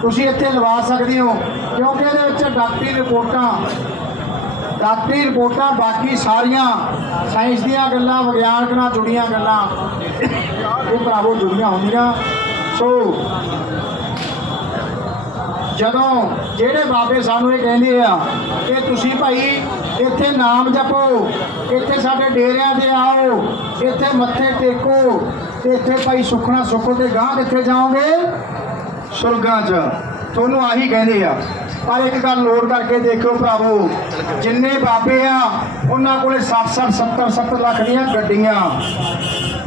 ਤੁਸੀਂ ਇੱਥੇ ਲਵਾ ਸਕਦੇ ਹੋ, ਕਿਉਂਕਿ ਇਹਦੇ ਵਿੱਚ ਡਾਕਟਰੀ ਰਿਪੋਰਟਾਂ ਡਾਕਟਰੀ ਰਿਪੋਰਟਾਂ ਬਾਕੀ ਸਾਰੀਆਂ ਸਾਇੰਸ ਦੀਆਂ ਗੱਲਾਂ, ਵਿਗਿਆਨਕ ਨਾਲ ਜੁੜੀਆਂ ਗੱਲਾਂ, ਇਹ ਭਰਾਵੋ ਜੁੜੀਆਂ ਹੁੰਦੀਆਂ। ਸੋ ਜਦੋਂ ਜਿਹੜੇ ਬਾਬੇ ਸਾਨੂੰ ਇਹ ਕਹਿੰਦੇ ਆ ਕਿ ਤੁਸੀਂ ਭਾਈ ਇੱਥੇ ਨਾਮ ਜਪੋ, ਇੱਥੇ ਸਾਡੇ ਡੇਰਿਆਂ ਤੇ ਆਓ, ਇੱਥੇ ਮੱਥੇ ਟੇਕੋ, ਤੇ ਇੱਥੇ ਭਾਈ ਸੁਖਣਾ ਸੁਖੋ ਤੇ ਗਾਂ ਕਿੱਥੇ ਜਾਓਗੇ? ਸੁਰਗਾਂ 'ਚ। ਤੁਹਾਨੂੰ ਆਹੀ ਕਹਿੰਦੇ ਆ। ਪਰ ਇੱਕ ਗੱਲ ਨੋਟ ਕਰਕੇ ਦੇਖਿਓ ਭਰਾਵੋ, ਜਿੰਨੇ ਬਾਬੇ ਆ, ਉਹਨਾਂ ਕੋਲੇ 60 70 70 ਲੱਖ ਦੀਆਂ ਗੱਡੀਆਂ।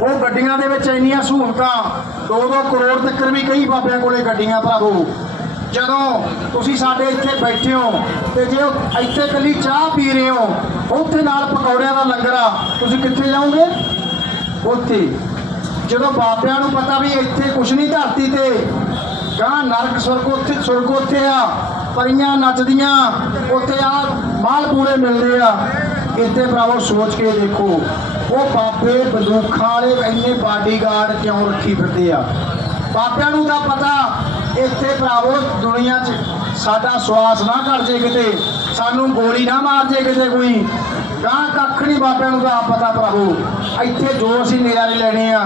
ਉਹ ਗੱਡੀਆਂ ਦੇ ਵਿੱਚ ਇੰਨੀਆਂ ਸਹੂਲਤਾਂ 2-2 ਕਰੋੜ ਤੱਕ ਵੀ ਕਈ ਬਾਬਿਆਂ ਕੋਲੇ ਗੱਡੀਆਂ ਭਰਾਵੋ। ਜਦੋਂ ਤੁਸੀਂ ਸਾਡੇ ਇੱਥੇ ਬੈਠੇ ਹੋ, ਤੇ ਜੇ ਇੱਥੇ ਕੱਲੀ ਚਾਹ ਪੀ ਰਹੇ ਹੋ, ਉੱਥੇ ਨਾਲ ਪਕੌੜਿਆਂ ਦਾ ਲੰਗਰ ਆ, ਤੁਸੀਂ ਕਿੱਥੇ ਜਾਓਗੇ? ਉੱਥੇ। ਜਦੋਂ ਬਾਬਿਆਂ ਨੂੰ ਪਤਾ ਵੀ ਇੱਥੇ ਕੁਛ ਨਹੀਂ ਧਰਤੀ ਤੇ ਗਾਂ ਨਰਕ ਸੁਰਗ ਉੱਥੇ ਸੁਰਗ ਉੱਥੇ ਆ, ਪਰੀਆਂ ਨੱਚਦੀਆਂ, ਉੱਥੇ ਆ ਮਾਲ ਪੂਰੇ ਮਿਲਦੇ ਆ। ਇੱਥੇ ਭਰਾਵੋ ਸੋਚ ਕੇ ਦੇਖੋ, ਉਹ ਬਾਬੇ ਬੰਦੂਖਾਂ ਵਾਲੇ ਇੰਨੇ ਬਾਡੀਗਾਰਡ ਕਿਉਂ ਰੱਖੀ ਫਿਰਦੇ ਆ? ਬਾਬਿਆਂ ਨੂੰ ਤਾਂ ਪਤਾ, ਇੱਥੇ ਭਰਾਵੋ ਦੁਨੀਆ 'ਚ ਸਾਡਾ ਸਵਾਸ ਨਾ ਘਟ ਜੇ ਕਿਤੇ, ਸਾਨੂੰ ਗੋਲੀ ਨਾ ਮਾਰ ਜੇ ਕਿਤੇ ਕੋਈ। ਗਾਂ ਕੱਖ ਨਹੀਂ ਬਾਬਿਆਂ ਨੂੰ ਤਾਂ ਪਤਾ ਭਰਾਵੋ। ਇੱਥੇ ਜੋ ਅਸੀਂ ਨਜ਼ਾਰੇ ਲੈਣੇ ਆ,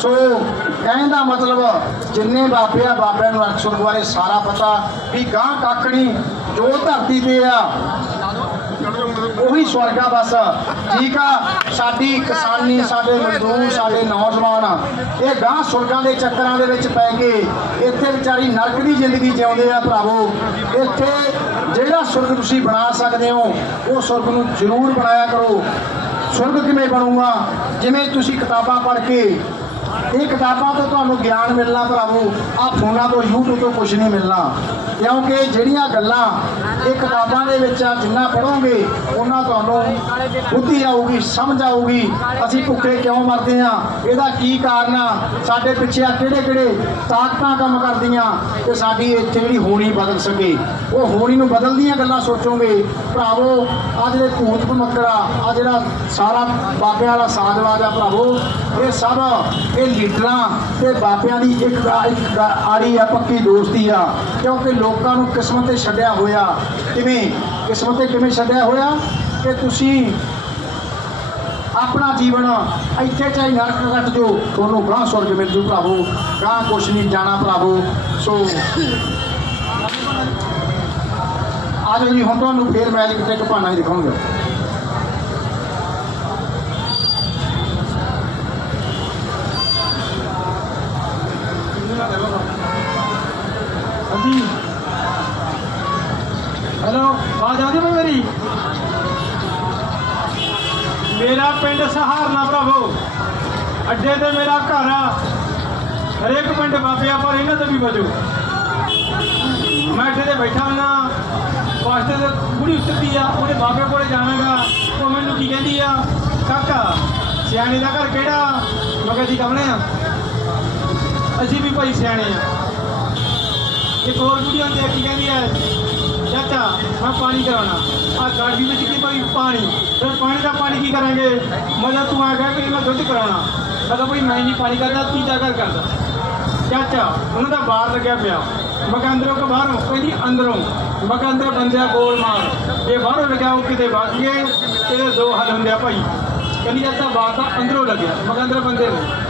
ਸੋ ਕਹਿਣ ਦਾ ਮਤਲਬ ਜਿੰਨੇ ਬਾਬੇ ਆ ਬਾਬਿਆਂ ਨੂੰ ਅਕਸਰ ਬਾਰੇ ਸਾਰਾ ਪਤਾ ਵੀ ਗਾਂ ਕੱਖ ਨਹੀਂ ਜੋ ਧਰਤੀ ਤੇ ਆ, ਉਹੀ ਸਵਰਗਾ ਬਸ। ਠੀਕ ਆ, ਸਾਡੀ ਕਿਸਾਨੀ, ਸਾਡੇ ਮਜ਼ਦੂਰ, ਸਾਡੇ ਨੌਜਵਾਨ, ਇਹ ਗਾਂ ਸੁਰਗਾਂ ਦੇ ਚੱਕਰਾਂ ਦੇ ਵਿੱਚ ਪੈ ਕੇ ਇੱਥੇ ਵਿਚਾਰੀ ਨਰਕ ਦੀ ਜ਼ਿੰਦਗੀ ਜਿਉਂਦੇ ਆ ਭਰਾਵੋ। ਇੱਥੇ ਜਿਹੜਾ ਸੁਰਗ ਤੁਸੀਂ ਬਣਾ ਸਕਦੇ ਹੋ, ਉਹ ਸੁਰਗ ਨੂੰ ਜ਼ਰੂਰ ਬਣਾਇਆ ਕਰੋ। ਸੁਰਗ ਕਿਵੇਂ ਬਣੂਗਾ? ਜਿਵੇਂ ਤੁਸੀਂ ਕਿਤਾਬਾਂ ਪੜ੍ਹ ਕੇ ਇਹ ਕਿਤਾਬਾਂ ਤੋਂ ਤੁਹਾਨੂੰ ਗਿਆਨ ਮਿਲਣਾ ਭਰਾਵੋ ਆ ਫੋਨਾਂ ਤੋਂ, YouTube ਤੋਂ ਕੁਝ ਨਹੀਂ ਮਿਲਣਾ। ਕਿਉਂਕਿ ਜਿਹੜੀਆਂ ਗੱਲਾਂ ਇਹ ਕਿਤਾਬਾਂ ਦੇ ਵਿੱਚ ਆ, ਜਿੰਨਾ ਪੜੋਗੇ ਉਹਨਾਂ ਤੁਹਾਨੂੰ ਬੁੱਧੀ ਆਊਗੀ, ਸਮਝ ਆਊਗੀ। ਅਸੀਂ ਭੁੱਖੇ ਕਿਉਂ ਮਰਦੇ ਆ ਇਹਦਾ ਕੀ ਕਾਰਨ ਆ? ਸਾਡੇ ਪਿੱਛੇ ਆ ਕਿਹੜੇ ਕਿਹੜੇ ਤਾਕਤਾਂ ਕੰਮ ਕਰਦੀਆਂ? ਤੇ ਸਾਡੀ ਇੱਥੇ ਜਿਹੜੀ ਹੋਣੀ ਬਦਲ ਸਕੇ। ਉਹ ਹੋਣੀ ਨੂੰ ਬਦਲਦੀਆਂ ਗੱਲਾਂ ਸੋਚੋਗੇ। ਭਰਾਵੋ ਆ ਜਿਹੜੇ ਭੂਤ ਭਮੱਕੜਾ ਆ ਜਿਹੜਾ ਸਾਰਾ ਬਾਬਿਆਂ ਵਾਲਾ ਸਾਜ਼ਵਾਜ ਆ ਭਰਾਵੋ, ਇਹ ਸਭ ਇਹ ਲੀਡਰਾਂ ਤੇ ਬਾਬਿਆਂ ਦੀ ਇੱਕ ਇੱਕ ਆੜੀ ਆ, ਪੱਕੀ ਦੋਸਤੀ ਆ। ਕਿਉਂਕਿ ਲੋਕਾਂ ਨੂੰ ਕਿਸਮਤ ਤੇ ਛੱਡਿਆ ਹੋਇਆ। ਕਿਵੇਂ? ਕਿਸਮਤ ਤੇ ਕਿਵੇਂ ਛੱਡਿਆ ਹੋਇਆ? ਕਿ ਤੁਸੀਂ ਆਪਣਾ ਜੀਵਨ ਇੱਥੇ ਚਾਹੀ ਨਰਕ ਕੱਟ ਜੋ ਤੁਹਾਨੂੰ ਗਾਂ ਸੁਰਗ ਮਿਲ ਜੂ ਭਰਾਵੋ। ਗਾਂ ਕੁਛ ਨਹੀਂ ਜਾਣਾ ਭਰਾਵੋ। ਸੋ, ਆਜੋ ਜੀ, ਹੁਣ ਤੁਹਾਨੂੰ ਫੇਰ ਇੱਕ ਟ੍ਰਿਕ ਪਾਣਾ ਹੀ ਦਿਖਾਉਂਗਾ। ਹਾਂਜੀ। ਹੈਲੋ ਆਵਾਜ਼ ਆਉਂਦੀ ਪਈ ਮੇਰੀ? ਮੇਰਾ ਪਿੰਡ ਸਹਾਰਨਾ ਭਰਾਵੋ ਅੱਡੇ ਤੇ ਮੇਰਾ ਘਰ ਆ। ਹਰੇਕ ਪਿੰਡ ਬਾਬਿਆ ਪਰ ਇਹਨਾਂ ਤੋਂ ਵੀ ਵਜੋ। ਮੈਂ ਅੱਡੇ ਤੇ ਬੈਠਾ ਹਾਂ ਵਾਸਤੇ ਤੇ ਬੁੜੀ ਉੱਤਰਦੀ ਆ ਉਹਨੇ ਬਾਬੇ ਕੋਲੇ ਜਾਣਾਗਾ ਉਹ ਮੈਨੂੰ ਕੀ ਕਹਿੰਦੀ ਆ? ਕਾਕਾ, ਸਿਆਣੇ ਦਾ ਘਰ ਕਿਹੜਾ? ਮੈਂ ਕਿਹਾ ਜੀ ਕਮਲੇ ਆ। ਅਸੀਂ ਵੀ ਭਾਈ ਸਿਆਣੇ ਆ। ਇੱਕ ਹੋਰ ਬੁੜੀ ਹੁੰਦੀ ਆ ਕੀ ਕਹਿੰਦੀ ਹੈ ਚਾਚਾ, ਮੈਂ ਪਾਣੀ ਕਰਾਉਣਾ। ਆ ਗਾਡੀ ਵਿੱਚ ਕੀ ਭਾਈ ਪਾਣੀ? ਫਿਰ ਪਾਣੀ ਦਾ ਪਾਣੀ ਕੀ ਕਰਾਂਗੇ? ਮਜ਼ਾ ਤੂੰ ਆ ਗਿਆ ਕਿ ਮੈਂ ਦੁੱਧ ਕਰਾਉਣਾ। ਮੈਂ ਕਿਹਾ, ਭਾਈ, ਮੈਂ ਨਹੀਂ ਪਾਣੀ ਕਰਦਾ, ਤੀਜਾ ਘਰ ਕਰਦਾ। ਚਾਚਾ ਉਹਨਾਂ ਦਾ ਬਾਹਰ ਲੱਗਿਆ ਪਿਆ। ਮੈਂ ਅੰਦਰੋਂ ਕਿ ਬਾਹਰੋਂ? ਕਹਿੰਦੀ ਅੰਦਰੋਂ। ਮੈਂ ਕਿਹਾ, ਅੰਦਰ ਬੰਦਿਆ ਗੋਲ ਮਾਰ। ਇਹ ਬਾਹਰੋਂ ਲੱਗਿਆ, ਉਹ ਕਿਤੇ ਵੱਜ ਗਏ। ਇਹਦੇ ਦੋ ਹੱਲ ਹੁੰਦੇ ਆ ਭਾਈ। ਕਹਿੰਦੀ, ਚਾਚਾ, ਬਾਹਰ ਤਾਂ ਅੰਦਰੋਂ ਲੱਗਿਆ। ਮੈਂ ਅੰਦਰ ਬੰਦੇ ਨੂੰ।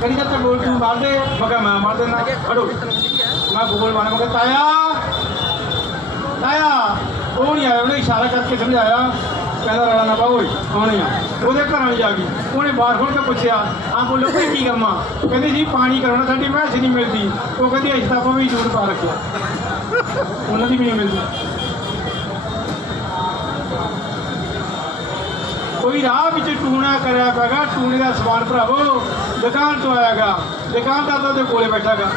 ਕਹਿੰਦੀ ਚਾਚਾ ਗੋਲ ਤੂੰ ਮਾਰ ਦੇ ਮੈਂ ਕਿਹਾ ਮੈਂ ਮਾਰ ਦੇਣਾ ਖੜੋ। ਮੈਂ ਗੋਲ ਮਾਰਿਆ ਮੈਂ ਕਿਹਾ ਤਾਇਆ। ਤਾਇਆ, ਉਹ ਨਹੀਂ ਆਇਆ, ਉਹਨੇ ਇਸ਼ਾਰਾ ਕਰਕੇ ਸਮਝਾਇਆ। ਕਹਿੰਦਾ, ਰੌਲਾ ਨਾ ਪਾਓ ਓਏ ਆ? ਉਹਦੇ ਘਰਾਂ ਵਿੱਚ ਆ ਗਈ। ਉਹਨੇ ਬਾਹਰ ਖੋਲ ਕੇ ਪੁੱਛਿਆ ਆ ਬੋਲੋ ਕੋਈ ਕੀ ਕਰਮਾ ਕਹਿੰਦੀ, ਜੀ, ਪਾਣੀ ਕਰਾਉਣਾ ਸਾਡੀ ਮੈਸ ਨਹੀਂ ਮਿਲਦੀ। ਉਹ ਕਹਿੰਦੀ, ਅਸੀਂ ਤਾਂ ਵੀ ਜੂੜ ਪਾ ਰੱਖਿਆ। ਉਹਨਾਂ ਦੀ ਵੀ ਨਹੀਂ ਮਿਲਦੀ। ਕੋਈ ਰਾਹ ਵਿੱਚ ਟੂਣਾ ਕਰਿਆ ਪੈਗਾ ਟੂਣੇ ਦਾ ਸਮਾਨ ਭਰਾਵੋ, ਦੁਕਾਨ ਤੋਂ ਆਇਆਗਾ ਦੁਕਾਨਦਾਰ ਤਾਂ ਉਹਦੇ ਕੋਲੇ ਬੈਠਾਗਾ।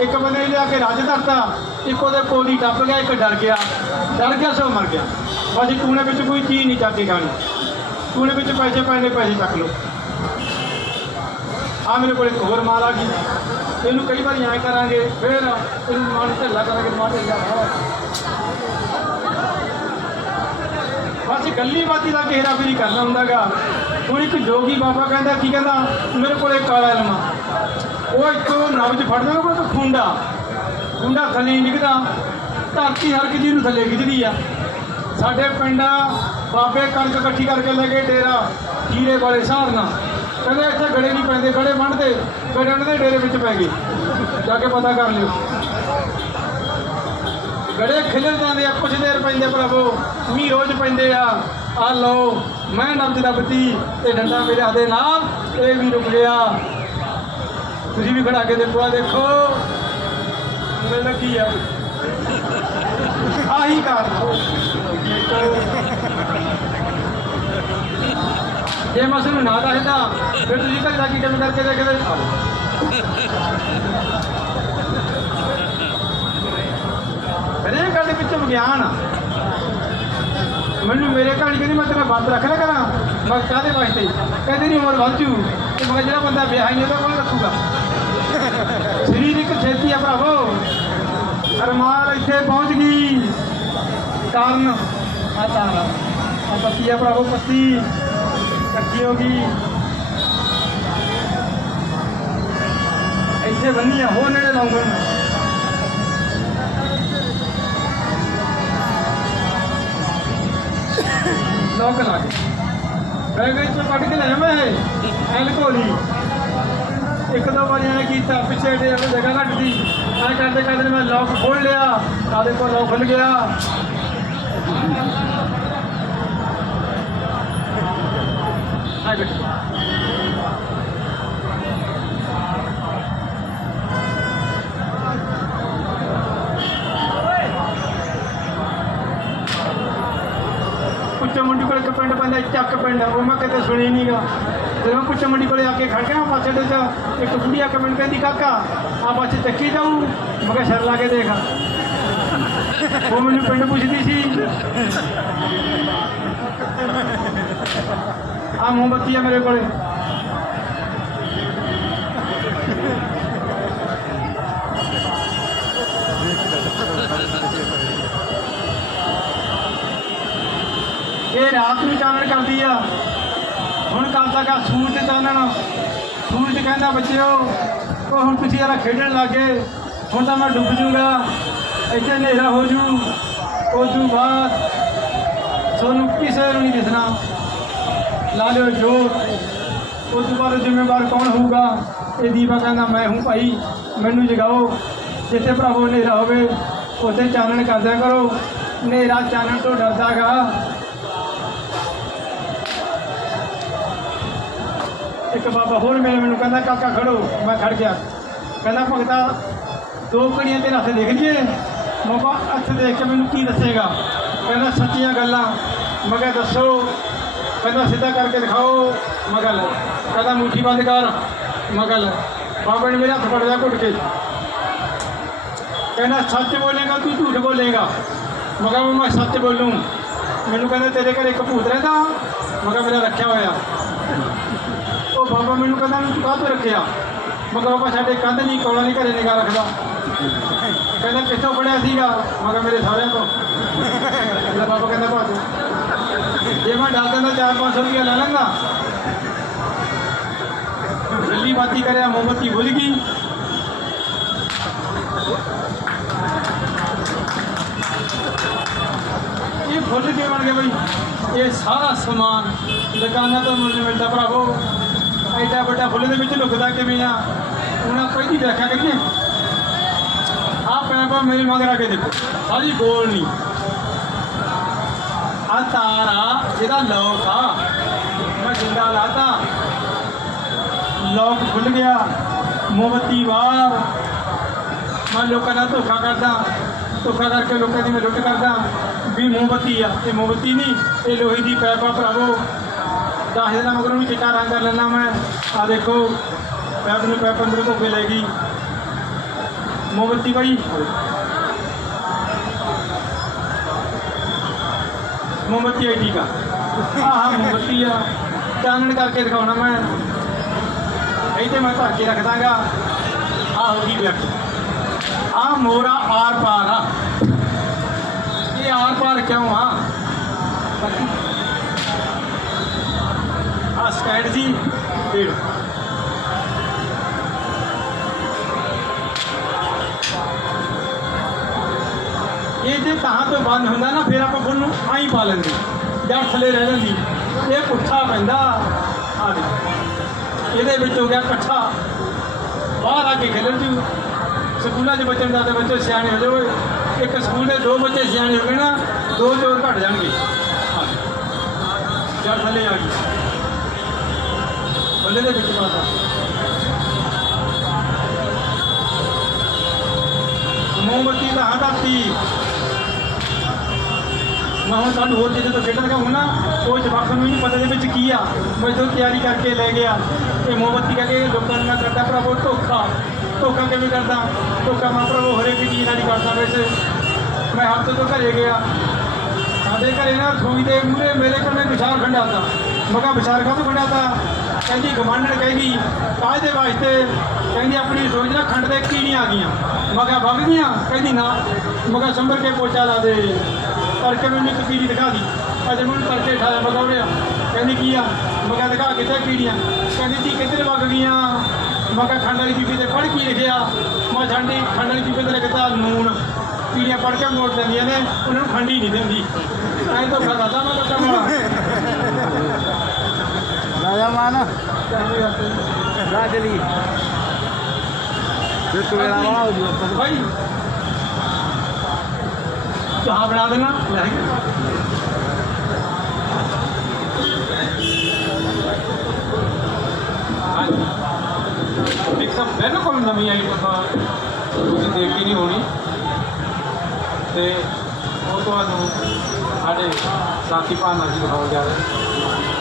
ਇੱਕ ਬੰਦੇ ਨੇ ਲਿਆ ਕੇ ਰੱਜ ਧਰਤਾ, ਇੱਕ ਉਹਦੇ ਕੋਲ ਹੀ ਟੱਪ ਗਿਆ, ਇੱਕ ਡਰ ਗਿਆ। ਡਰ ਗਿਆ ਸੋ ਮਰ ਗਿਆ। ਬਸ ਟੂਣੇ ਵਿੱਚ ਕੋਈ ਚੀਜ਼ ਨਹੀਂ ਚੱਕ ਖਾਣੀ। ਟੂਣੇ ਵਿੱਚ ਪੈਸੇ ਪੈਣੇ ਪੈਸੇ ਚੱਕ ਲਓ। ਆ ਮੇਰੇ ਕੋਲ ਇੱਕ ਹੋਰ ਮਾਲ ਆ ਗਈ ਇਹਨੂੰ ਕਈ ਵਾਰੀ ਐਂ ਕਰਾਂਗੇ, ਫਿਰ ਇਹਨੂੰ ਮਾਨ ਢੱਲਾ ਕਰਾਂਗੇ ਮਾਨ ਢੱਲਾ ਬਸ ਗੱਲੀ ਬਾਤੀ ਦਾ ਘੇਰਾ ਫੇਰੀ ਕਰਨਾ ਹੁੰਦਾਗਾ? ਹੁਣ ਇੱਕ ਜੋਗੀ ਬਾਬਾ ਕਹਿੰਦਾ, ਕੀ ਕਹਿੰਦਾ? ਮੇਰੇ ਕੋਲੇ ਕਾਲਾ ਇਲਮਾ ਉਹ ਇੱਥੋਂ ਨਬਜ ਫੜਦਾ ਉਹ ਕੋਲ ਖੁੰਡਾ। ਗੁੰਡਾ ਥੱਲੇ ਨਿਕਦਾ ਧਰਤੀ ਹਰ ਕਿਸੇ ਨੂੰ ਥੱਲੇ ਖਿੱਚਦੀ ਆ। ਸਾਡੇ ਪਿੰਡਾਂ ਬਾਬੇ ਕਣਕ ਇਕੱਠੀ ਕਰਕੇ ਲੈ ਗਏ ਡੇਰਾ, ਜੀਰੇ ਵਾਲੇ ਸਹਾਰਨਾ ਕਹਿੰਦੇ, ਇੱਥੇ ਗੜੇ ਨਹੀਂ ਪੈਂਦੇ, ਗੜੇ ਵੰਡਦੇ, ਗੜੇ ਉਹਨਾਂ ਦੇ ਡੇਰੇ ਵਿੱਚ ਪੈ ਗਏ। ਜਾ ਕੇ ਪਤਾ ਕਰ ਲਿਓ। ਗੜੇ ਖਿਲਰ ਜਾਂਦੇ ਆ, ਕੁਛ ਦੇਰ ਪੈਂਦੇ ਭਰਾਵੋ, ਮੀਂਹ ਰੋਜ਼ ਪੈਂਦੇ ਆ। ਆ ਲਓ, ਮੈਂ ਨਬਜ ਦਾ ਬੱਤੀ ਤੇ ਡੰਡਾ ਮੇਰੇ ਹੱਥ ਨਾਲ, ਇਹ ਵੀ ਰੁਕ ਗਿਆ। ਤੁਸੀਂ ਵੀ ਖੜਾ ਕੇ ਦੇਖੋ ਆ ਦੇਖੋ। ਮੇਰੇ ਲੱਗੀ ਆ। ਆਹੀ ਕਾਰਨ ਜੇ ਮੈਂ ਤੁਹਾਨੂੰ ਨਾ ਦੱਸਦਾ, ਫਿਰ ਤੁਸੀਂ ਘਰ ਦਾ ਕੇ ਕਿਵੇਂ ਕਰਕੇ ਦੇਖਦੇ? ਹਰੇਕ ਵਿਗਿਆਨ ਆ। ਮੈਨੂੰ ਮੇਰੇ ਘਰ ਕਹਿੰਦੀ, ਮੈਂ ਤੇਰਾ ਬੰਦ ਰੱਖ ਲਿਆ ਕਰਾਂ। ਮੈਂ ਕਿਹਾ ਕਾਹਦੇ ਵਾਸਤੇ? ਕਹਿੰਦੀ ਨਹੀਂ ਉਮਰ ਵੱਧ ਜੂ। ਤੇ ਮੈਂ ਜਿਹੜਾ ਬੰਦਾ ਵਿਆਹ ਹੀ ਨਹੀਂ ਉਹਦਾ ਕੌਣ ਰੱਖੂਗਾ। ਸਰੀਰਿਕ ਛੇਤੀ ਆ ਭਰਾਵੋ। ਅਰਮਾਨ ਇੱਥੇ ਪਹੁੰਚ ਗਈ। ਕਾਰਨ ਆ ਤਾਰਾ। ਆ ਪੱਤੀ ਆ ਭਰਾਵੋ, ਪੱਤੀ। ਕੱਚੀ ਹੋ ਗਈ। ਇੱਥੇ ਬੰਨੀ ਆ ਹੋਰ ਨੇੜੇ ਲਾਉਂਗਾ ਮੈਂ ਲੋਕ ਕੇ ਮੈਂ ਤੋਂ ਕੱਢ ਕੇ ਲਿਆ ਮੈਂ ਇਹ ਐਲਕੋਲੀ ਇੱਕ ਦੋ ਵਾਰੀ ਐਂ ਕੀਤਾ, ਪਿੱਛੇ ਡੇ ਉਹ ਜਗ੍ਹਾ ਘੱਟਦੀ ਐਂ ਕਰਦੇ ਕਰਦੇ ਮੈਂ ਲੌਕ ਖੋਲ ਲਿਆ ਕਾਦੇ ਕੋਲ ਲੋਕ ਖੁੱਲ ਗਿਆ। ਆ ਬੈਠ ਪੁੱਛੋ ਮੰਡੀ ਕੋਲ ਇੱਕ ਪਿੰਡ ਪੈਂਦਾ ਚੱਕ ਪਿੰਡ ਉਹ ਮੈਂ ਕਿਤੇ ਸੁਣੀ ਨਹੀਂਗਾ ਜਦੋਂ ਪੁੱਛੋ ਮੰਡੀ ਕੋਲੇ ਆ ਕੇ ਖੜ ਗਿਆ ਪਾਸੇ ਦੇ ਚ ਇੱਕ ਬੁੜੀ ਆ ਕੇ ਮੈਨੂੰ ਕਹਿੰਦੀ, ਕਾਕਾ ਆ ਬੱਚ ਚੱਕੀ ਜਾਊ। ਮੈਂ ਕਿਹਾ, ਸ਼ਰ ਲਾ ਕੇ ਦੇਖ। ਉਹ ਮੈਨੂੰ ਪਿੰਡ ਪੁੱਛਦੀ ਸੀ। ਆ ਮੋਮਬੱਤੀ ਆ ਮੇਰੇ ਕੋਲੇ। ਇਹ ਰਾਤ ਨੂੰ ਚਾਨਣ ਕਰਦੀ ਆ, ਹੁਣ ਕਰਦਾ ਕਾ ਸੂਰਜ ਚਾਨਣ, ਸੂਰਜ ਕਹਿੰਦਾ, ਬੱਚਿਓ, ਉਹ ਹੁਣ ਤੁਸੀਂ ਯਾਰਾ ਖੇਡਣ ਲੱਗੇ ਹੁਣ ਤਾਂ ਮੈਂ ਡੁੱਬ ਜੂਗਾ, ਇੱਥੇ ਹਨੇਰਾ ਹੋ ਜੂ, ਉਸ ਤੋਂ ਬਾਅਦ ਤੁਹਾਨੂੰ ਕਿਸੇ ਨੂੰ ਨਹੀਂ ਦਿਸਣਾ। ਲਾ ਲਿਓ ਜੋਰ, ਉਸ ਤੋਂ ਬਾਅਦ ਜ਼ਿੰਮੇਵਾਰ ਕੌਣ ਹੋਊਗਾ? ਇਹ ਦੀਵਾ ਕਹਿੰਦਾ, ਮੈਂ ਹੂੰ ਭਾਈ, ਮੈਨੂੰ ਜਗਾਓ, ਜਿੱਥੇ ਭਰਾਵੋ ਹਨੇਰਾ ਹੋਵੇ, ਉੱਥੇ ਚਾਨਣ ਕਰਦਿਆ ਕਰੋ, ਹਨੇਰਾ ਚਾਨਣ ਤੋਂ ਡਰਦਾਗਾ ਇੱਕ ਬਾਬਾ ਹੋਰ ਮੇਰੇ ਮੈਨੂੰ, ਕਹਿੰਦਾ, ਕਾਕਾ, ਖੜੋ। ਮੈਂ ਖੜ ਗਿਆ। ਕਹਿੰਦਾ, ਭਗਤਾ, ਦੋ ਘੜੀਆਂ ਤੇ ਹੱਥ ਦੇਖ ਲਈਏ ਬਾਬਾ, ਹੱਥ ਦੇਖ ਕੇ ਮੈਨੂੰ ਕੀ ਦੱਸੇਗਾ? ਕਹਿੰਦਾ, ਸੱਚੀਆਂ ਗੱਲਾਂ। ਮੈਂ ਦੱਸੋ। ਕਹਿੰਦਾ, ਸਿੱਧਾ ਕਰਕੇ ਦਿਖਾਓ। ਮਗਲ ਕਹਿੰਦਾ, ਮੁੱਠੀ ਬੰਦ ਕਰ। ਮਗਲ ਕਿਹਾ ਬਾਬਾ ਨੇ ਮੇਰਾ ਹੱਥ ਫੜ ਲਿਆ ਘੁੱਟ ਕੇ। ਕਹਿੰਦਾ, ਸੱਚ ਬੋਲੇਗਾ, ਤੂੰ ਝੂਠ ਬੋਲੇਗਾ। ਮੈਂ ਮੈਂ ਸੱਚ ਬੋਲੂੰ? ਮੈਨੂੰ ਕਹਿੰਦਾ, ਤੇਰੇ ਘਰ ਇੱਕ ਭੂਤ ਰਹਿੰਦਾ। ਮੈਂ ਮੇਰਾ ਰੱਖਿਆ ਹੋਇਆ। ਉਹ ਬਾਬਾ ਮੈਨੂੰ ਕਹਿੰਦਾ ਵੀ ਤੂੰ ਕਾਹਤੋਂ ਰੱਖਿਆ? ਮਗਰ ਬਾਬਾ ਸਾਡੇ ਕੰਧ ਨਹੀਂ, ਕੋਲਾ ਨਹੀਂ, ਘਰੇ ਨਿਗਾਹ ਰੱਖਦਾ। ਕਹਿੰਦਾ ਕਿੱਥੋਂ ਪੜਿਆ ਸੀਗਾ? ਮਗਰ ਮੇਰੇ ਸਾਰਿਆਂ ਤੋਂ। ਮੇਰਾ ਬਾਬਾ ਕਹਿੰਦਾ ਭਾਜ ਜੇ ਮੈਂ ਡਾਲ ਦਿੰਦਾ 4-500 ਰੁਪਇਆ ਲੈ ਲੈਂਦਾ। ਜੱਲੀ ਬਾਤੀ ਕਰਿਆ, ਮੋਮਬੱਤੀ ਭੁੱਲ ਗਈ। ਇਹ ਫੁੱਲ ਕੇ ਬਣ ਗਿਆ ਬਈ। ਇਹ ਸਾਰਾ ਸਮਾਨ ਦੁਕਾਨਾਂ ਤੋਂ ਮਿਲ ਮਿਲਦਾ ਭਰਾਵੋ। ਐਡਾ ਵੱਡਾ ਫੁੱਲ ਦੇ ਵਿੱਚ ਲੁਕਦਾ ਕਿਵੇਂ ਆ? ਹੁਣ ਆਪਾਂ ਇਹਦੀ ਵਿਆਖਿਆ ਕਰੀਏ ਆ ਪੈਪਾ ਮੇਰੀ ਮਗਰ ਆ ਕੇ ਦੇਖੋ। ਸਾਰੀ ਗੋਲ ਨਹੀਂ ਆ ਤਾਰਾ ਜਿਹਦਾ ਲੋਕ ਆ। ਮੈਂ ਜਿੰਦਾ ਲਾਤਾ। ਲੋਕ ਖੁੱਲ ਗਿਆ। ਮੋਮਬੱਤੀ ਵਾਰ। ਮੈਂ ਲੋਕਾਂ ਨਾਲ ਧੋਖਾ ਕਰਦਾ। ਧੋਖਾ ਕਰਕੇ ਲੋਕਾਂ ਦੀ ਮੈਂ ਲੁੱਟ ਕਰਦਾ। ਵੀ ਮੋਮਬੱਤੀ ਆ, ਇਹ ਮੋਮਬੱਤੀ ਨਹੀਂ ਇਹ ਲੋਹੇ ਦੀ ਪੈਪਾ ਭਰਾਵੋ। ਦਸ ਦਿਨਾਂ ਮਗਰੋਂ ਨੂੰ ਚਿੱਟਾ ਰੰਗ ਕਰ ਲੈਣਾ ਮੈਂ। ਆ ਦੇਖੋ ਪੈਪ ਨੂੰ ਪੈਪ ਅੰਦਰ ਧੋ ਲੈ ਗਈ। ਮੋਮਬੱਤੀ ਭਾਈ। ਮੋਮਬੱਤੀ ਆਈ ਠੀਕ ਆ। ਆਹ ਮੋਮਬੱਤੀ ਆ। ਚਾਨਣ ਕਰਕੇ ਦਿਖਾਉਣਾ ਮੈਂ। ਇਹ ਇੱਥੇ ਮੈਂ ਧਰ ਕੇ ਰੱਖ ਦਾਂਗਾ ਆਹ ਹੋ ਗਈ ਵਿਅਕਤ ਆ ਮੋਰਾ ਆਰ ਪਾਰ ਆ। ਇਹ ਆਰ ਪਾਰ ਕਿਉਂ ਆ? ਆ ਸਟੈਂਡ ਜੀ ਡੇਢ ਇਹ ਜੇ ਤਾਂ ਤੋਂ ਬੰਦ ਹੁੰਦਾ ਨਾ, ਫਿਰ ਆਪਾਂ ਫੁੱਲ ਨੂੰ ਆਈ ਪਾ ਲੈਂਦੇ। ਜਾਂ ਥੱਲੇ ਰਹਿ ਲੈਂਦੀ। ਇਹ ਪੁੱਠਾ ਪੈਂਦਾ। ਆ ਦੇ ਇਹਦੇ ਵਿੱਚ ਹੋ ਗਿਆ ਇਕੱਠਾ। ਬਾਹਰ ਆ ਕੇ ਖੇਲਣ ਜੂ। ਸਕੂਲਾਂ 'ਚ ਬੱਚੇ ਦਾ ਤੇ ਬੱਚੇ ਸਿਆਣੇ ਹੋ ਜਾਵੇ ਇੱਕ ਸਕੂਲ ਦੇ ਦੋ ਬੱਚੇ ਸਿਆਣੇ ਹੋ ਗਏ ਨਾ, ਦੋ ਚੋਰ ਘਟ ਜਾਣਗੇ। ਜੜ ਥੱਲੇ ਆ ਗਏ ਬੱਲੇ ਦੇ ਵਿੱਚ ਮਾਤਾ ਮੋਮਬੱਤੀ ਦਾ ਹਟਾਤੀ ਮੈਂ ਹੁਣ ਸਾਨੂੰ ਹੋਰ ਚੀਜ਼ਾਂ ਤੋਂ ਖੇਡਣ ਦਾ ਨਾ ਉਹ ਜਵਾਬ ਨੂੰ ਨਹੀਂ ਪਤਾ ਦੇ ਵਿੱਚ ਕੀ ਆ। ਮੈਂ ਜਦੋਂ ਤਿਆਰੀ ਕਰਕੇ ਲੈ ਗਿਆ। ਇਹ ਮੋਮਬੱਤੀ ਕਰਕੇ ਲੋਕਾਂ ਨੂੰ ਮੈਂ ਕਰਦਾ ਪ੍ਰਭੂ ਧੋਖਾ। ਧੋਖਾ ਕਿਵੇਂ ਕਰਦਾ? ਧੋਖਾ ਮੈਂ ਪ੍ਰਭੂ ਹਰੇਕ ਚੀਜ਼ ਨਾਲ ਹੀ ਕਰਦਾ ਵੈਸੇ। ਮੈਂ ਹੱਥ ਤੋਂ ਘਰੇ ਗਿਆ। ਸਾਡੇ ਘਰੇ ਨਾ ਰਸੋਈ ਦੇ ਮੂਹਰੇ ਮੇਰੇ ਕੋਲ ਨੇ ਵਿਚਾਰ ਖੰਡਾ ਮੈਂ ਕਿਹਾ ਵਿਚਾਰ ਕਾਹਤੋਂ ਖੰਡਾ ਤਾ ਕਹਿੰਦੀ ਗਵਾਂਢਣ ਕਹਿੰਦੀ ਕਾਹ ਦੇ ਵਾਸਤੇ? ਕਹਿੰਦੀ ਆਪਣੀ ਸੋਚ 'ਚ ਨਾ ਖੰਡ ਦੇ ਕੀੜੀਆਂ ਆ ਗਈਆਂ। ਮੈਂ ਕਿਹਾ ਵਗ ਗਈਆਂ ਕਹਿੰਦੀ, ਨਾ। ਮੈਂ ਕਿਹਾ, ਸੰਭਰ ਕੇ ਪੋਚਾ ਲਾ ਦੇ। ਤੜਕੇ ਮੈਨੂੰ ਇੱਕ ਕੀੜੀ ਦਿਖਾ ਦੀ। ਅਜੇ ਮੈਨੂੰ ਤੜਕੇ ਠਾਇਆ ਮੈਂ ਕਹਿੰਦੀ, ਕੀ ਆ? ਮੈਂ ਕਿਹਾ, ਦਿਖਾ ਕਿੱਥੇ ਕੀੜੀਆਂ? ਕਹਿੰਦੀ ਜੀ ਕਿੱਧਰ ਵਗ ਗਈਆਂ? ਮੈਂ ਕਿਹਾ, ਖੰਡ ਵਾਲੀ ਬੀਬੀ ਤੇ ਪੜ੍ਹ ਕੀ ਲਿਖਿਆ। ਮੈਂ ਛਾਂਡੀ ਖੰਡ ਵਾਲੀ ਬੀਬੀ ਤੇ ਲਿਖਤਾ ਨੂਨ ਕੀੜੀਆਂ ਪੜ ਕੇ ਮੋੜ ਦਿੰਦੀਆਂ ਨੇ। ਉਹਨਾਂ ਨੂੰ ਖੰਡੀ ਨਹੀਂ ਦਿੰਦੀ। ਐਂ ਤਾਂ ਖਾ ਮੈਂ ਤਾਂ ਕਮਾ ਰਾਜਾ ਮਾਨ। ਰਾਜਲੀ। ਤੇ ਤੁਵੇਲਾ ਵਾਲਾ ਹੋ ਜੂ ਭਾਈ ਚਾਹ ਬਣਾ ਦੇਣਾ ਲੈ ਇੱਕ ਤਾਂ ਬਿਲਕੁਲ ਨਵੀਂ ਆਈ ਪਤਾ। ਤੁਸੀਂ ਦੇਖ ਨਹੀਂ ਹੋਣੀ। ਤੇ ਉਹ ਤੁਹਾਨੂੰ ਸਾਡੇ ਸਾਥੀ ਭਾਨਾ ਜੀ ਦਿਖਾਉਣ ਜਾ ਰਹੇ।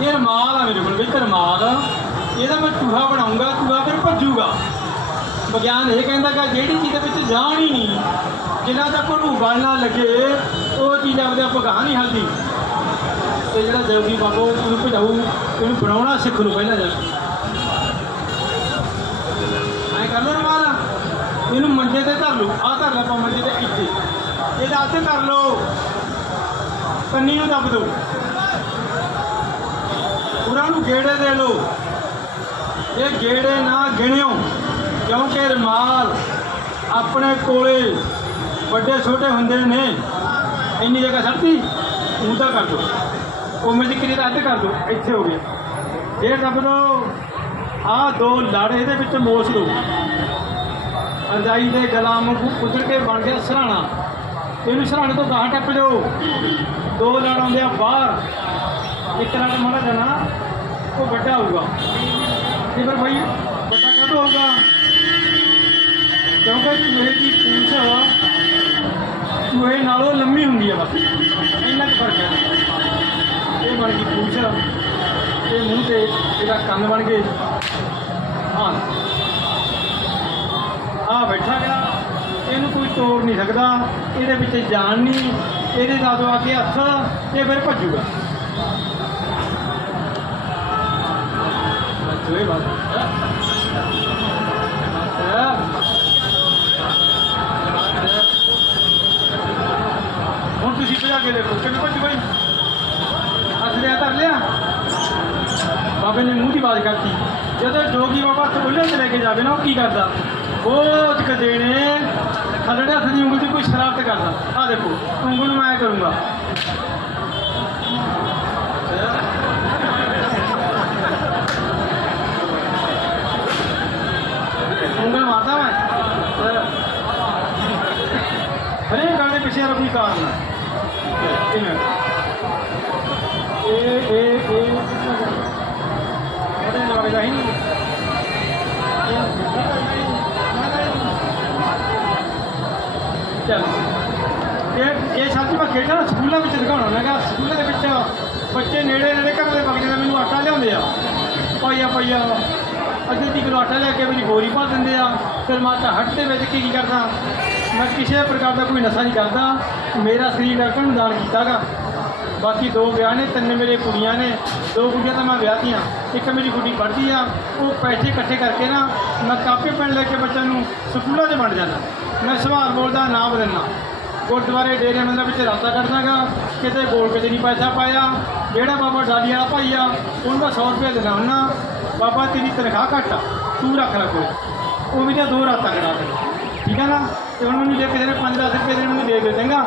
ਇਹ ਰਮਾਲ ਆ ਮੇਰੇ ਕੋਲ ਵਿੱਚ ਰਮਾਲ। ਇਹਦਾ ਮੈਂ ਚੂਹਾ ਬਣਾਉਂਗਾ, ਚੂਹਾ ਫਿਰ ਭੱਜੂਗਾ। ਵਿਗਿਆਨ ਇਹ ਕਹਿੰਦਾ ਕਿ ਜਿਹੜੀ ਚੀਜ਼ ਦੇ ਵਿੱਚ ਜਾਣ ਹੀ ਨਹੀਂ, ਜਿੰਨਾ ਤੱਕ ਉਹਨੂੰ ਗੱਲ ਨਾ ਲੱਗੇ, ਉਹ ਚੀਜ਼ ਆਪਦੇ ਆਪ ਗਾਹ ਨਹੀਂ ਹਲਦੀ। ਤੇ ਜਿਹੜਾ ਜੋਗੀ ਬਾਬਾ ਉਹਨੂੰ ਭਜਾਊ ਇਹਨੂੰ ਬਣਾਉਣਾ ਸਿੱਖ ਲਓ ਪਹਿਲਾਂ ਜਾ ਕੇ। ਐਂ ਕਰ ਲਓ ਰਮਾਲ। ਇਹਨੂੰ ਮੰਜੇ ਤੇ ਧਰ ਲਓ, ਆਹ ਧਰ ਲੈ ਆਪਾਂ ਮੰਜੇ ਤੇ ਇੱਥੇ। ਇਹਦਾ ਹੱਥ ਕਰ ਲਓ। ਕੰਨੀ ਨੂੰ ਦੱਬ ਦਿਓ। ਉਹਨਾਂ ਨੂੰ ਗੇੜੇ ਦੇ ਲਓ। ਇਹ ਗੇੜੇ ਨਾ ਗਿਣਿਓ, ਕਿਉਂਕਿ ਰਮਾਲ ਆਪਣੇ ਕੋਲੇ ਵੱਡੇ ਛੋਟੇ ਹੁੰਦੇ ਨੇ। ਇੰਨੀ ਜਗ੍ਹਾ ਛੱਡਤੀ ਉਹਦਾ ਕਰ ਦੋ। ਉਹ ਮੇਰੀ ਕਿਰੀ ਰੱਦ ਕਰ ਦੋ, ਇੱਥੇ ਹੋ ਗਿਆ। ਇਹ ਦੱਬ ਦੋ, ਆਹ ਦੋ ਲੜ ਇਹਦੇ ਵਿੱਚ ਮੋਸ ਦੋ। ਅੰਜਾਈ ਦੇ ਗੁਲਾਮ ਨੂੰ ਕੁਦਰ ਕੇ ਬਣ ਗਿਆ ਸਰਾਣਾ। ਇਹਨੂੰ ਸਰਾਣੇ ਤੋਂ ਗਾਹ ਟੱਪ ਲਿਓ ਦੋ ਲੜ ਆਉਂਦੇ ਆ ਬਾਹਰ। ਇੱਕ ਲੜ ਮਾਰਾ ਜਾਣਾ। ਉਹ ਵੱਡਾ ਹੋਊਗਾ। ਤੇ ਫਿਰ ਭਾਈ? ਵੱਡਾ ਕਦੋਂ ਹੋਊਗਾ? ਕਿਉਂਕਿ ਚੂਹੇ ਦੀ ਪੂੰਛ ਚੂਹੇ ਨਾਲੋਂ ਲੰਮੀ ਹੁੰਦੀ ਹੈ ਬਸ। ਇੰਨਾ ਕੁ ਫ਼ਰਕ ਹੈ ਇਹ ਬਣ ਗਈ ਪੂਛ। ਇਹ ਮੂੰਹ ਤੇ ਇਹਦਾ ਕੰਨ ਬਣ ਗਏ। ਹਾਂ। ਆ ਬੈਠਾ ਗਿਆ। ਇਹਨੂੰ ਕੋਈ ਤੋੜ ਨਹੀਂ ਸਕਦਾ। ਇਹਦੇ ਵਿੱਚ ਜਾਨ ਨਹੀਂ। ਇਹਦੇ ਨਾਲ ਦੋ ਆ ਕੇ ਹੱਥ ਇਹ ਫਿਰ ਭੱਜੂਗਾ। ਜੋਏ ਬਾਤ ਤੁਸੀਂ ਭਜਾ ਕੇ ਦੇਖੋ ਕਿਵੇਂ ਭੱਜ ਬਈ ਹੱਥ ਲਿਆ, ਧਰ ਲਿਆ। ਬਾਬੇ ਨੇ ਮੂੰਹ ਦੀ ਆਵਾਜ਼ ਕਰਤੀ। ਜਦੋਂ ਜੋਗੀ ਬਾਬਾ ਤੋਲੇ ਤੇ ਲੈ ਕੇ ਜਾਵੇ ਨਾ, ਉਹ ਕੀ ਕਰਦਾ? ਉਹ ਚ ਦੇਣੇ ਥੱਲੜੇ ਹੱਥ ਦੀ ਉਂਗਲ ਤੇ ਕੋਈ ਸ਼ਰਾਰਤ ਕਰਦਾ। ਆ ਦੇਖੋ, ਉਂਗਲ ਨੂੰ ਮੈਂ ਕਰੂੰਗਾ। ਗੱਲ ਕਾਰਨ ਇਹ ਇਹ ਇਹ ਉਹਦੇ ਨਾਲ ਗਾਈ ਨਹੀਂ। ਇਹ ਇਹ ਸਾਥੀ ਮੈਂ ਖੇਡਾਂ ਸਕੂਲਾਂ ਵਿੱਚ ਦਿਖਾਉਣਾ ਮੈਂ ਕਿਹਾ, ਸਕੂਲਾਂ ਦੇ ਵਿੱਚ ਬੱਚੇ ਨੇੜੇ ਨੇੜੇ ਘਰ ਦੇ ਵਗਦੇ ਦਾ ਮੈਨੂੰ ਆਟਾ ਲਿਆਉਂਦੇ ਆ। ਪਾਈਆ ਪਾਈਆ। ਅੱਧੇ ਦੀ ਕਿਲੋ ਆਟਾ ਲੈ ਕੇ ਮੇਰੀ ਗੋਰੀ ਪਾ ਦਿੰਦੇ ਆ। ਫਿਰ ਮੈਂ ਆਟਾ ਹੱਟ ਦੇ ਵਿੱਚ ਕੀ ਕੀ ਕਰਦਾ? ਮੈਂ ਕਿਸੇ ਪ੍ਰਕਾਰ ਦਾ ਕੋਈ ਨਸ਼ਾ ਨਹੀਂ ਕਰਦਾ। ਮੇਰਾ ਸਰੀਰ ਡਾਕਟਰ ਨੂੰ ਦਾਨ ਕੀਤਾਗਾ। ਬਾਕੀ ਦੋ ਵਿਆਹ ਨੇ, ਤਿੰਨ ਮੇਰੇ ਕੁੜੀਆਂ ਨੇ, ਦੋ ਕੁੜੀਆਂ ਤਾਂ ਮੈਂ ਵਿਆਹਤੀਆਂ ਇੱਕ ਮੇਰੀ ਕੁੜੀ ਪੜ੍ਹਦੀ ਆ, ਉਹ ਪੈਸੇ ਇਕੱਠੇ ਕਰਕੇ ਨਾ ਮੈਂ ਕਾਪੀ ਪੈਨ ਲੈ ਕੇ ਬੱਚਿਆਂ ਨੂੰ ਸਕੂਲਾਂ 'ਚ ਵੰਡ ਜਾਂਦਾ। ਮੈਂ ਸਵਾਲ ਬੋਲਦਾ ਨਾ ਬਦਲਣਾ। ਗੁਰਦੁਆਰੇ ਡੇਰੇ ਮੰਦਰ ਵਿੱਚ ਰਾਤਾ ਕਰਦਾਗਾ ਕਿਤੇ ਗੋਲ ਕਿਤੇ ਨਹੀਂ ਪੈਸਾ ਪਾਇਆ। ਜਿਹੜਾ ਬਾਬਾ ਡਾਲੀ ਵਾਲਾ ਭਾਈ ਆ, ਉਹਨੂੰ ਮੈਂ 100 ਰੁਪਏ ਦੇਣਾ ਹੁੰਦਾ ਬਾਬਾ ਤੇਰੀ ਤਨਖਾਹ ਘੱਟ ਆ, ਤੂੰ ਰੱਖ ਲੈ ਕੋਲ ਉਹ ਵੀ ਤਾਂ ਦੋ ਰਾਤਾਂ ਕਢਾ ਦੇ ਠੀਕ ਹੈ ਨਾ? ਤੇ ਹੁਣ ਨੂੰ ਜੇ ਕਿਸੇ ਨੇ 5-10 ਰੁਪਏ ਦੇਣ ਨੂੰ ਦੇ ਦੇ ਚੰਗਾ?